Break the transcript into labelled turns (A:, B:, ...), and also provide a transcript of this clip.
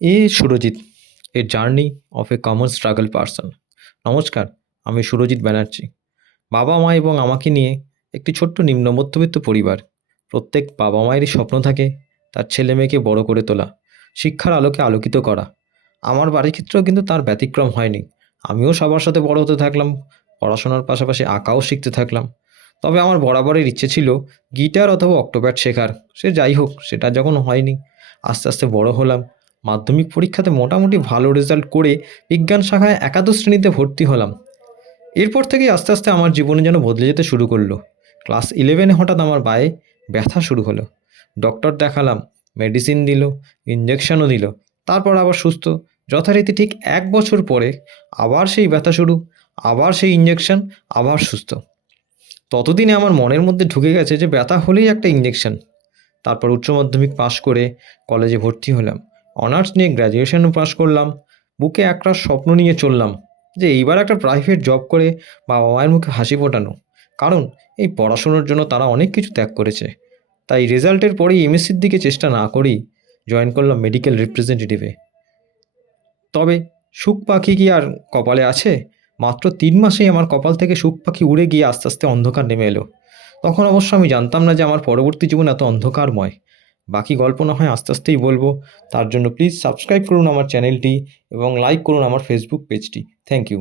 A: A Surajit a journey of a common struggle person. নমস্কার, আমি সুরজিৎ ব্যানার্জি। বাবা মা এবং আমাকে নিয়ে একটি ছোট্ট নিম্ন মধ্যবিত্ত পরিবার। প্রত্যেক বাবা মায়েরই স্বপ্ন থাকে তার ছেলে মেয়েকে বড় করে তোলা, শিক্ষার আলোকে আলোকিত করা। আমার বাড়ির ক্ষেত্রেও কিন্তু তার ব্যতিক্রম হয়নি। আমিও সবার সাথে বড় হতে থাকলাম, পড়াশোনার পাশাপাশি আঁকাও শিখতে থাকলাম। তবে আমার বরাবরের ইচ্ছে ছিল গিটার অথবা অক্টোপ্যাড শেখার। সে যাই হোক, সেটা যখন হয়নি, আস্তে আস্তে বড় হলাম। মাধ্যমিক পরীক্ষাতে মোটামুটি ভালো রেজাল্ট করে বিজ্ঞান শাখায় একাদশ শ্রেণীতে ভর্তি হলাম। এরপর থেকেই আস্তে আস্তে আমার জীবনে যেন বদলে যেতে শুরু করল। ক্লাস ইলেভেনে হঠাৎ আমার পায়ে ব্যথা শুরু হলো। ডক্টর দেখালাম মেডিসিন দিল ইঞ্জেকশনও দিল। তারপর আবার সুস্থ। যথারীতি ঠিক এক বছর পরে আবার সেই ব্যথা শুরু, আবার সেই ইঞ্জেকশন আবার সুস্থ। ততদিনে আমার মনের মধ্যে ঢুকে গেছে যে ব্যথা হলেই একটা ইঞ্জেকশন তারপর উচ্চ মাধ্যমিক পাশ করে কলেজে ভর্তি হলাম। অনার্স নিয়ে গ্র্যাজুয়েশনও পাশ করলাম, বুকে একটা স্বপ্ন নিয়ে চললাম যে এইবার একটা প্রাইভেট জব করে বাবা মায়ের মুখে হাসি ফোটানো, কারণ এই পড়াশোনার জন্য তারা অনেক কিছু ত্যাগ করেছে। তাই রেজাল্টের পরেই এমএসসির দিকে চেষ্টা না করেই জয়েন করলাম মেডিকেল রিপ্রেজেন্টেটিভে। তবে সুখ পাখি কি আর কপালে আছে? মাত্র তিন মাসেই আমার কপাল থেকে সুখ পাখি উড়ে গিয়ে আস্তে আস্তে অন্ধকার নেমে এলো। তখন অবশ্য আমি জানতাম না যে আমার পরবর্তী জীবন এত অন্ধকারময়। বাকি গল্প না হয় আস্তে আস্তেই বলব। তার জন্য প্লিজ সাবস্ক্রাইব করুন আমার চ্যানেলটি এবং লাইক করুন আমার ফেসবুক পেজটি থ্যাংক ইউ